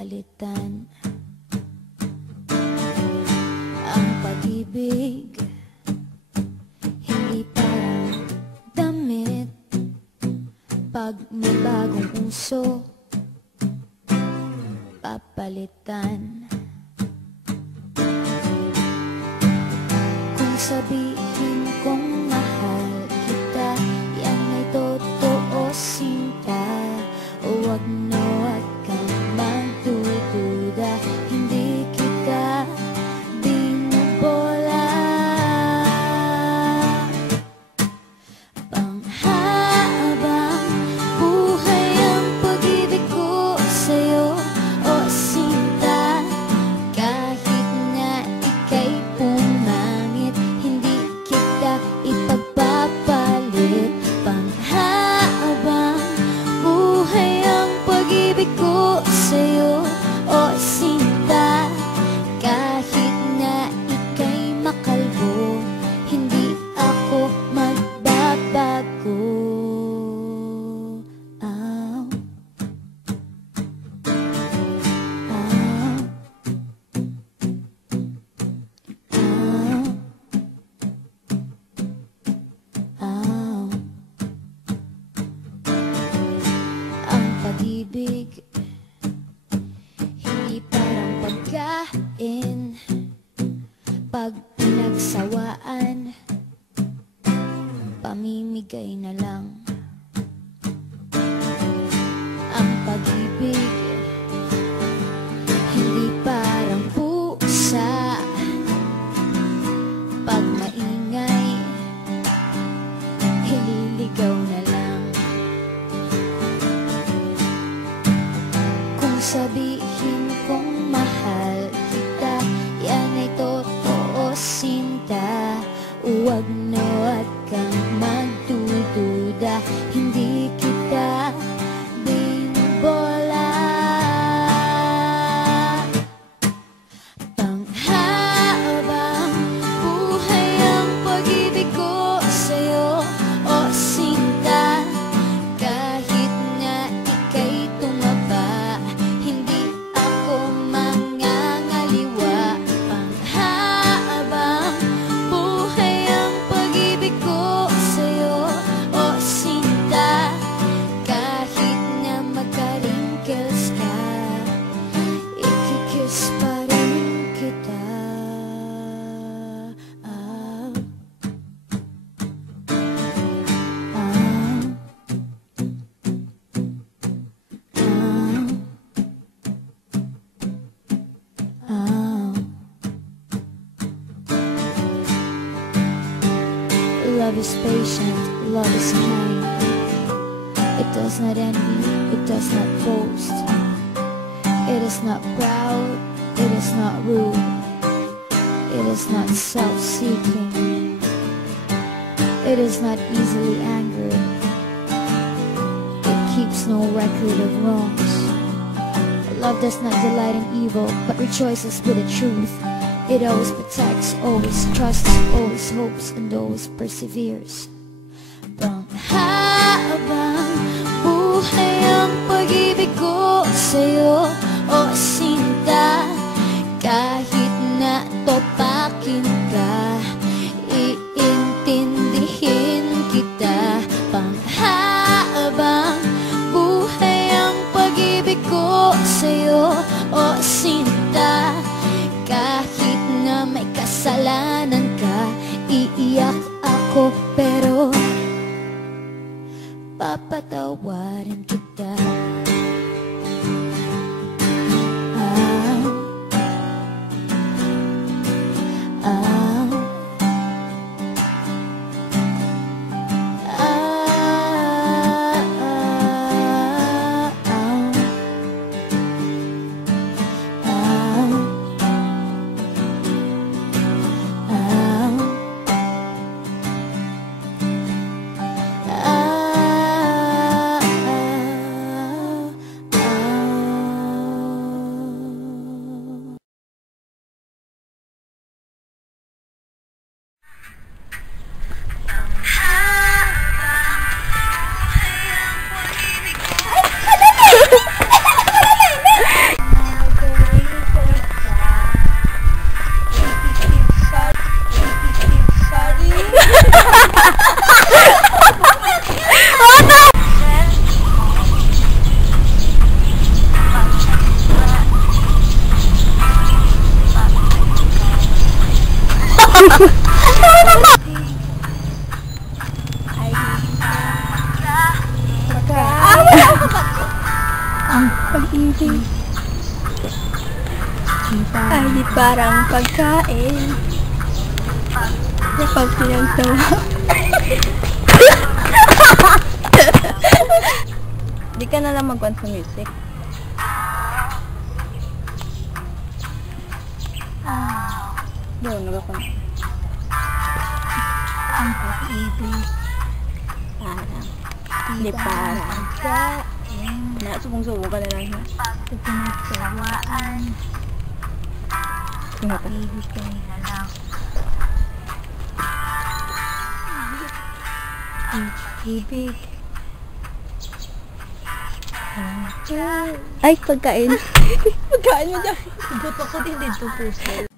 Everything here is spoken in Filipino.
papalitan ang pag-ibig. Hindi parang damit pag may bagong uso, papalitan. Kung sabihin kong mahal kita, yan ay totoo, sinta. Huwag na huwag kang magdududa, hindi kita binubola. Panghabang buhay ang pag-ibig ko sa'yo, o sinta. Kahit na ika'y pumangit, hindi kita ipagpapalit. Panghabang buhay ang pag-ibig ko sa'yo, o sinta. Kahit na ika'y makalbo, hindi ako magbabago. Ow. Ow. Ow. Ow. Ang pag-ibig hindi parang pagkain, pag pinagsawaan, pamimigay na lang. Ang pag-ibig hindi parang pusa, pag maingay, hililigaw na lang. Kung sabihin kong mahal kita, yan ay totoo, sinta. Huwag na huwag kang magdududa, hindi kita binubola. Panghabang buhay ang pag-ibig ko sa'yo, o sinta. Kahit na ika'y tumaba, hindi ako mangangaliwa. Panghabang buhay ang pag-ibig ko sa'yo, o sinta. Kahit na magka-wrinkles ka, ikikiss pa rin kita. Ah. Ah. Ah. Love is patient, love is kind. It does not envy, it does not boast. It is not proud, it is not rude. It is not self-seeking. It is not easily angered. It keeps no record of wrongs. Love does not delight in evil, but rejoices with the truth. It always protects, always trusts, always hopes, and always perseveres. Panghabang buhay ang pag-ibig ko sa'yo, o sinta. Kahit na topakin ka, iintindihin kita. Panghabang buhay ang pag-ibig ko sa'yo, o sinta. Kahit na may kasalanan ka, iiyak ako pero papatawarin kita. Ah. Ang pag-ibig ay di parang pagkain kapag pinagsawa. Di ka na lang mag-want sa music. Doon, nagakon. Ang pag-ibig Parang, di parang pagkain. Subong-subong ka na lang. sa pinagsawaan. Tingnan ka. Ibigay na lang. Ibig. Ay, pagkain. Pagkain mo dyan. Buto ko din dito puso.